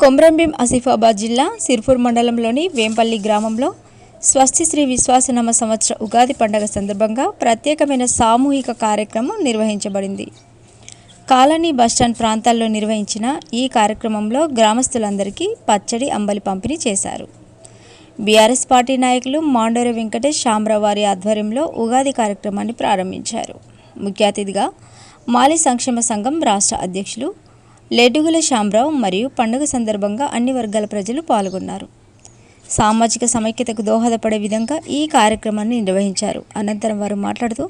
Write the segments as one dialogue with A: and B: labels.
A: కొమ్రంభీం ఆసిఫాబాద్ జిల్లా సిర్పూర్ మండలంలోని వేంపల్లి గ్రామంలో స్వస్తి శ్రీ విశ్వాసనామ సంవత్సర ఉగాది పండగ సందర్భంగా ప్రత్యేకమైన సామూహిక కార్యక్రమం నిర్వహించబడింది. కాలనీ బస్టాండ్ ప్రాంతాల్లో నిర్వహించిన ఈ కార్యక్రమంలో గ్రామస్తులందరికీ పచ్చడి అంబలి పంపిణీ చేశారు. బీఆర్ఎస్ పార్టీ నాయకులు మాండోర వెంకటేష్ శామరావు ఆధ్వర్యంలో ఉగాది కార్యక్రమాన్ని ప్రారంభించారు. ముఖ్య అతిథిగా మాలి సంక్షేమ సంఘం రాష్ట్ర అధ్యక్షులు లెడ్డుగుల శామరావు మరియు పండుగ సందర్భంగా అన్ని వర్గాల ప్రజలు పాల్గొన్నారు. సామాజిక సమైక్యతకు దోహదపడే విధంగా ఈ కార్యక్రమాన్ని నిర్వహించారు. అనంతరం వారు మాట్లాడుతూ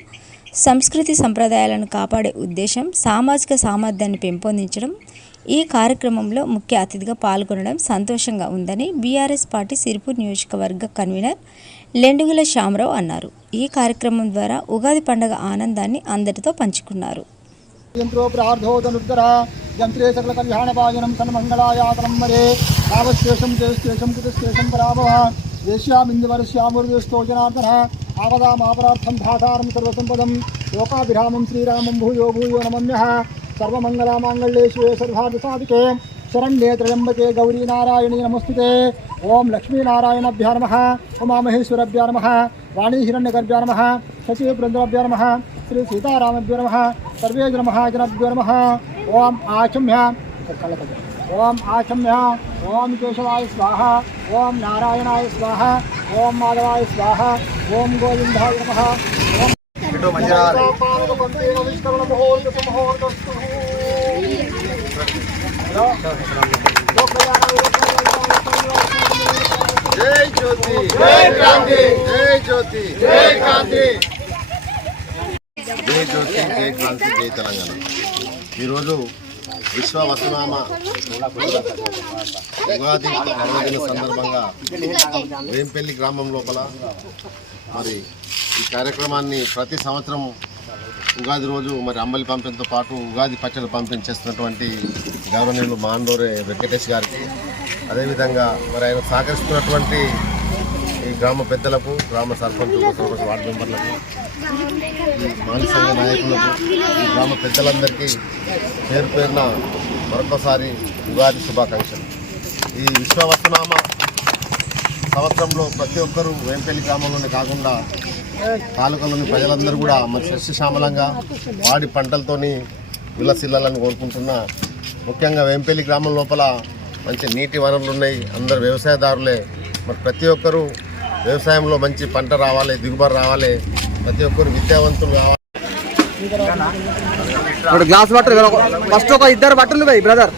A: సంస్కృతి సంప్రదాయాలను కాపాడే ఉద్దేశం సామాజిక సామర్థ్యాన్ని పెంపొందించడం ఈ కార్యక్రమంలో ముఖ్య అతిథిగా పాల్గొనడం సంతోషంగా ఉందని బీఆర్ఎస్ పార్టీ సిరిపూర్ నియోజకవర్గ కన్వీనర్ లెండుగుల శ్యామరావు అన్నారు. ఈ కార్యక్రమం ద్వారా ఉగాది పండుగ ఆనందాన్ని అందరితో పంచుకున్నారు.
B: यंत्रे सकलकल्याणपायनं सन्मङ्गलायातनं वरे आवश्येषं जयस्तेषं कृतस्तेषं पराभवः। देश्यामिन्दुवरस्यामुर्देस्तो जनार्दनः आपदामापरार्थं भाषारं सर्वसम्पदं। लोकाभिरामं श्रीरामं भूयो भूयो नमन्यः। सर्वमङ्गलामाङ्गल्ये शिवे सर्वार्थसाधिके शरण्ये त्र्यम्बके गौरीनारायणे नमस्ते ओम लक्ष्मीनारायणभ्या नमः। उमामहेश्वरभ्या नमः। वाणीहिरण्यगर्भ्या नमः। सचिववृन्दभ्या नमः। श्रीसीतारामभ्यो नमः। सर्वे जनमः नमः। ओम आशम्य ओम आशम्य ओम केशवाय स्वाहा ओम नारायणाय स्वाहा ओम माधवाय स्वाहा ओम गोविंदाय नमः। ओम
C: जय ज्योति। जय क्रांति। जय ज्योति। जय क्रांति। जय ज्योति जय क्रांति जय तेलंगाना ఈరోజు విశ్వ వసనామ ఉగాది పర్వదిన సందర్భంగా వేంపల్లి గ్రామం లోపల మరి ఈ కార్యక్రమాన్ని ప్రతి సంవత్సరం ఉగాది రోజు మరి అంబలి పంపిణీతో పాటు ఉగాది పచ్చడి పంపిణీ చేస్తున్నటువంటి గవర్నర్లు మాండోరే వెంకటేష్ గారికి. అదేవిధంగా మరి ఆయన సహకరిస్తున్నటువంటి ఈ గ్రామ పెద్దలకు గ్రామ సర్పంచ్ వార్డు మెంబర్లకు ఈ సంఘ నాయకులకు ఈ గ్రామ పెద్దలందరికీ పేరు పేరున మరొకసారి ఉగాది శుభాకాంక్షలు. ఈ విశ్వవసనామ సంవత్సరంలో ప్రతి ఒక్కరూ వేంపల్లి గ్రామంలోనే కాకుండా తాలూకాలోని ప్రజలందరూ కూడా మరి సస్యశ్యామలంగా వాడి పంటలతోని విలసిల్లాలని కోరుకుంటున్నా ముఖ్యంగా వేంపల్లి గ్రామం లోపల మంచి నీటి వనరులు ఉన్నాయి. అందరు వ్యవసాయదారులే. మరి ప్రతి ఒక్కరూ వ్యవసాయంలో మంచి పంట రావాలి దిగుబడి రావాలి. ప్రతి ఒక్కరు విద్యావంతులు కావాలి.
D: ఇప్పుడు గ్లాస్ బట్టలు ఫస్ట్ ఒక ఇద్దరు బట్టలు పోయి బ్రదర్.